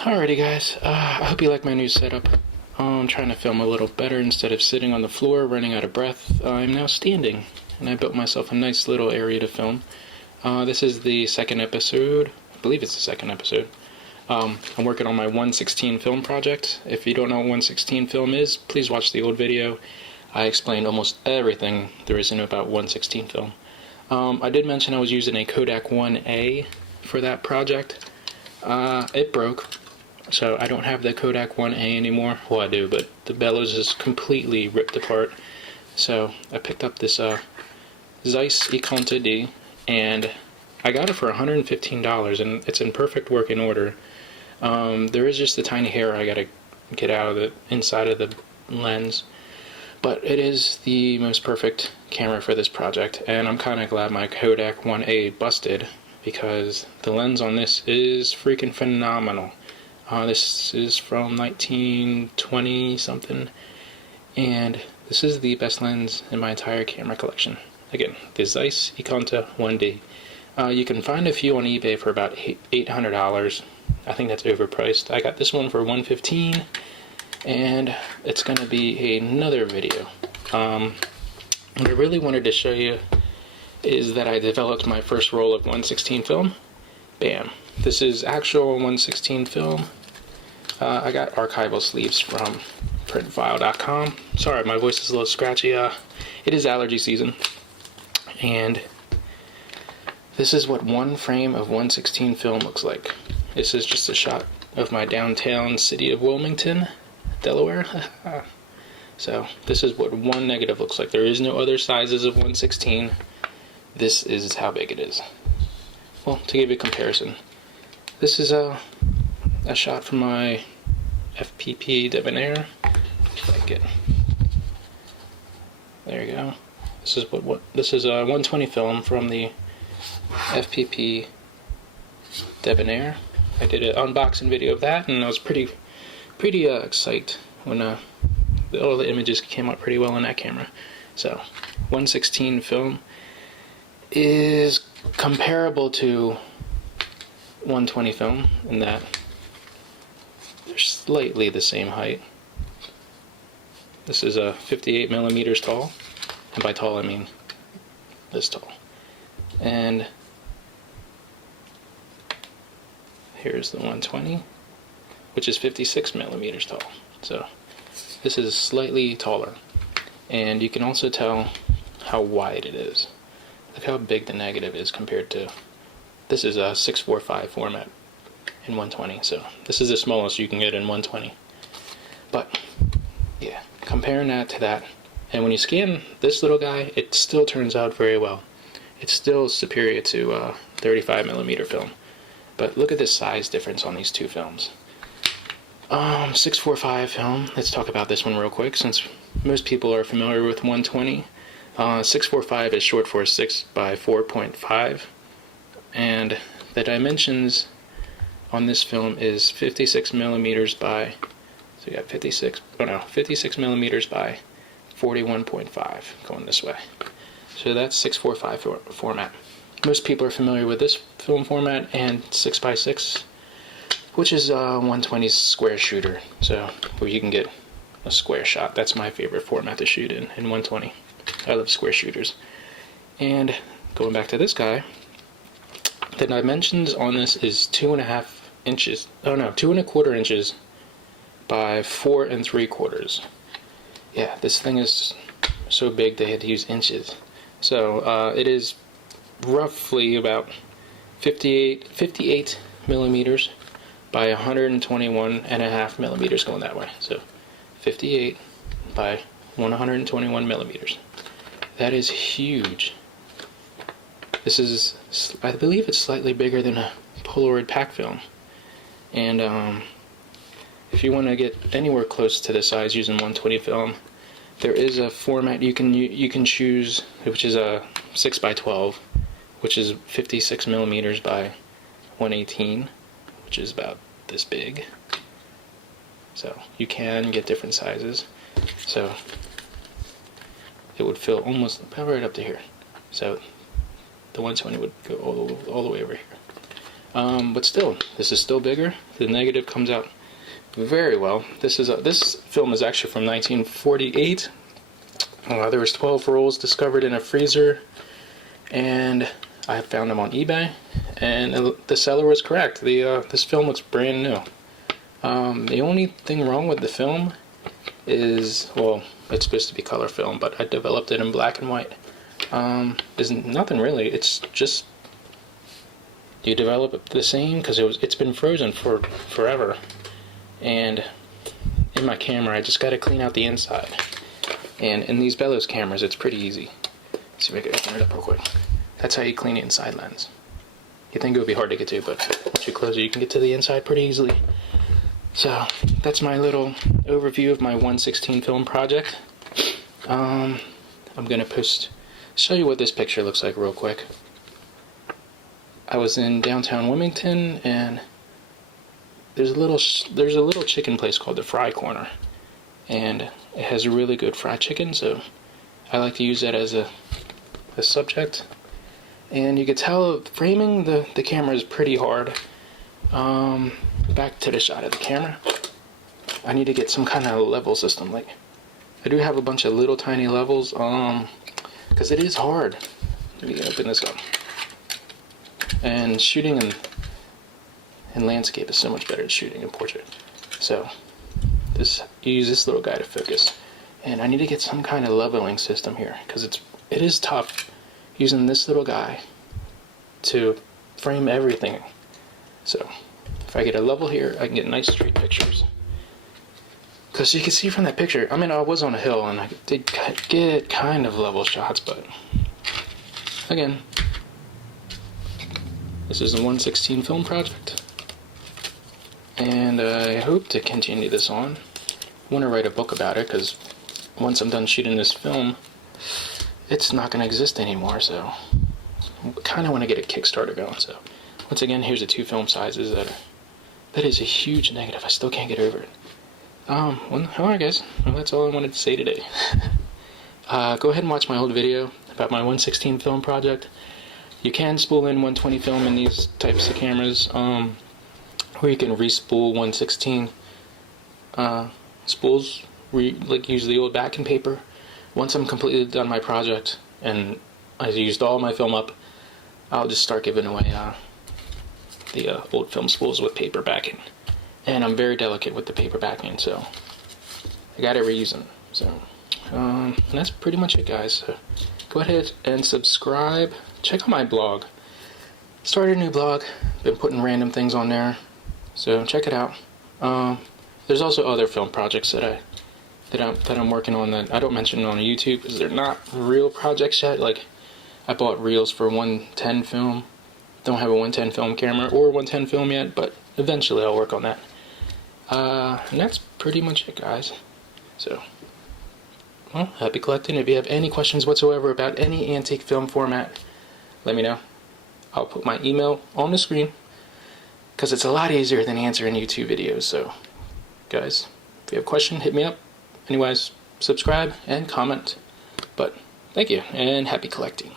Alrighty guys, I hope you like my new setup. I'm trying to film a little better. Instead of sitting on the floor running out of breath, I'm now standing, and I built myself a nice little area to film. This is the second episode. I believe it's the second episode. I'm working on my 1/16 film project. If you don't know what 1/16 film is, please watch the old video. I explained almost everything there is to know about 1/16 film. I did mention I was using a Kodak 1A for that project. It broke, so I don't have the Kodak 1A anymore. Well, I do, but the bellows is completely ripped apart. So I picked up this Zeiss Ikonta D, and I got it for $115, and it's in perfect working order. There is just a tiny hair I gotta get out of the inside of the lens, but it is the most perfect camera for this project, and I'm kind of glad my Kodak 1A busted, because the lens on this is freaking phenomenal. This is from 1920 something, and this is the best lens in my entire camera collection. Again, the Zeiss Ikonta 1D. You can find a few on eBay for about $800. I think that's overpriced. I got this one for $115, and it's going to be another video. What I really wanted to show you is that I developed my first roll of 1/16 film. Bam. This is actual 1/16 film. I got archival sleeves from printfile.com. Sorry, my voice is a little scratchy. It is allergy season. And this is what one frame of 1/16 film looks like. This is just a shot of my downtown city of Wilmington, Delaware. So this is what one negative looks like. There is no other sizes of 1/16. This is how big it is. Well, to give you a comparison, this is a shot from my FPP debonair. If I get, there you go. This is this is a 120 film from the FPP debonair. I did an unboxing video of that, and I was pretty excited when all the images came out pretty well on that camera. So 1/16 film is comparable to 120 film in that they're slightly the same height. This is a 58 millimeters tall, and by tall I mean this tall. And here's the 120, which is 56 millimeters tall. So this is slightly taller, and you can also tell how wide it is. Look how big the negative is compared to, this is a 645 format in 120, so this is the smallest you can get in 120. But yeah, comparing that to that, and when you scan this little guy, it still turns out very well. It's still superior to 35 millimeter film. But look at the size difference on these two films. 645 film, let's talk about this one real quick, since most people are familiar with 120. 645 is short for 6 by 4.5, and the dimensions on this film is 56 millimeters by, so you got 56 millimeters by 41.5 going this way. So that's 645 format. Most people are familiar with this film format and 6x6, which is 120's square shooter, so where you can get a square shot. That's my favorite format to shoot in 120. I love square shooters. And going back to this guy, the dimensions on this is 2.5 inches. Oh no, 2.25 inches by 4 3/4. Yeah, this thing is so big they had to use inches. So it is roughly about 58 millimeters by 121.5 millimeters going that way. So 58 by 121 millimeters. That is huge. This is, I believe it's slightly bigger than a Polaroid pack film. And if you want to get anywhere close to this size using 120 film, there is a format you can choose, which is a 6 by 12, which is 56 millimeters by 118, which is about this big. So you can get different sizes. So it would fill almost about right up to here. So the 120 would go all the way over here. But still, this is still bigger. The negative comes out very well. This film is actually from 1948. There was 12 rolls discovered in a freezer, and I found them on eBay, and the seller was correct. This film looks brand new. The only thing wrong with the film is, well, it's supposed to be color film, but I developed it in black and white. There's nothing really. It's just you develop it the same because it's been frozen for forever. And in my camera, I just got to clean out the inside. And in these bellows cameras, it's pretty easy. Let's see if I can open it up real quick. That's how you clean the inside lens. You think it would be hard to get to, but once you close it, you can get to the inside pretty easily. So that's my little overview of my 1/16 film project. I'm gonna show you what this picture looks like real quick. I was in downtown Wilmington, and there's a little chicken place called the Fry Corner, and it has really good fried chicken, so I like to use that as a subject. And you can tell framing the camera is pretty hard. Back to the shot of the camera. I need to get some kind of level system. Like, I do have a bunch of little tiny levels, because it is hard. Let me open this up. And shooting in landscape is so much better than shooting in portrait. So you use this little guy to focus, and I need to get some kind of leveling system here, because it is tough using this little guy to frame everything. So if I get a level here, I can get nice straight pictures. Because you can see from that picture, I mean, I was on a hill and I did get kind of level shots, but again, this is a 1/16 film project, and I hope to continue this on. I want to write a book about it, because once I'm done shooting this film, it's not going to exist anymore, so I kind of want to get a Kickstarter going. So once again, here's the two film sizes. That is a huge negative. I still can't get over it. Well, alright guys, well, that's all I wanted to say today. Go ahead and watch my old video about my 1/16 film project. You can spool in 120 film in these types of cameras, or you can re-spool 1/16 spools, like use the old backing paper. Once I'm completely done my project and I've used all my film up, I'll just start giving away the old film spools with paper backing. And I'm very delicate with the paper backing, so I gotta reuse them. So and that's pretty much it, guys. So go ahead and subscribe. Check out my blog. Started a new blog. Been putting random things on there, so check it out. There's also other film projects that I'm working on that I don't mention on YouTube because they're not real projects yet. Like, I bought reels for 110 film. Don't have a 110 film camera or 110 film yet, but eventually I'll work on that. And that's pretty much it, guys. So, well, happy collecting. If you have any questions whatsoever about any antique film format, let me know. I'll put my email on the screen, because it's a lot easier than answering YouTube videos. So, guys, if you have a question, hit me up. Anyways, subscribe and comment. But thank you, and happy collecting.